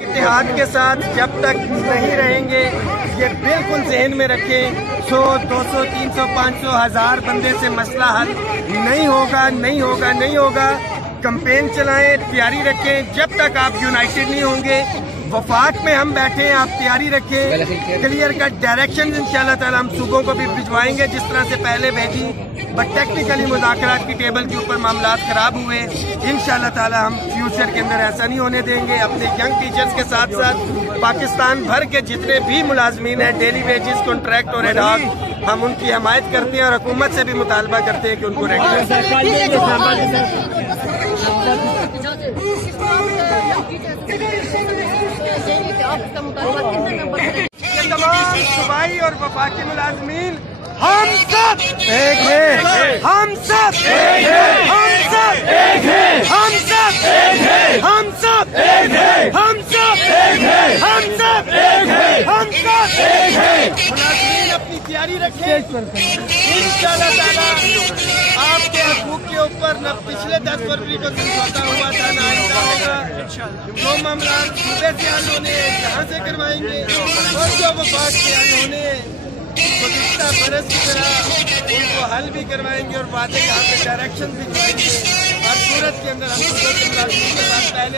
اتحاد کے ساتھ جب تک نہیں رہیں گے، یہ بالکل ذہن میں رکھیں، 100 200 300 500 1000 بندے سے مسئلہ حل نہیں ہوگا۔ کمپین چلائیں، تیاری رکھیں، جب تک آپ یونائٹڈ نہیں ہوں گے۔ وفاق میں ہم بیٹھے ہیں، آپ تیاری رکھیں، کلیئر کٹ ڈائریکشن انشاءاللہ تعالی ہم صوبوں کو بھی بھجوائیں گے جس طرح سے پہلے بھیجی، بٹ ٹیکنیکلی مذاکرات کی ٹیبل کے اوپر معاملات خراب ہوئے۔ انشاءاللہ تعالی ہم فیوچر کے اندر ایسا نہیں ہونے دیں گے۔ اپنے ینگ ٹیچرز کے ساتھ ساتھ پاکستان بھر کے جتنے بھی ملازمین ہیں، ڈیلی ویجز، کانٹریکٹ اور ایڈ ہاک، ہم ان کی حمایت کرتے ہیں اور حکومت سے بھی مطالبہ کرتے ہیں کہ ان کو تمام صوبائی اور وفاقی ملازمین ہم سب ایک ہیں، ہم سب ایک ہیں، ہم سب ایک ہیں، ہم سب ایک ہیں، ہم سب ایک ہیں، ہم سب ایک ہیں، ہم سب ایک ہیں، ہم سب ایک ہیں۔ ملازمین اپنی تیاری رکھیں، انشاءاللہ تعالی آپ کے حقوق کے اوپر نہ پچھلے 10 فروری کو سمجھوتا ہوا تھا، نہ آئندہ ہوگا۔ جو معاملات صوبے سے حل ہونے یہاں سے کروائیں گے، اور جو وفاق سے حل ہونے گزشتہ برس کی طرح ان کو حل بھی کروائیں گے اور وعدے یہاں پہ ڈائریکشن بھی کریں گے۔ ہر صورت کے اندر ہم صوبے کے ملازمین کے ساتھ پہلے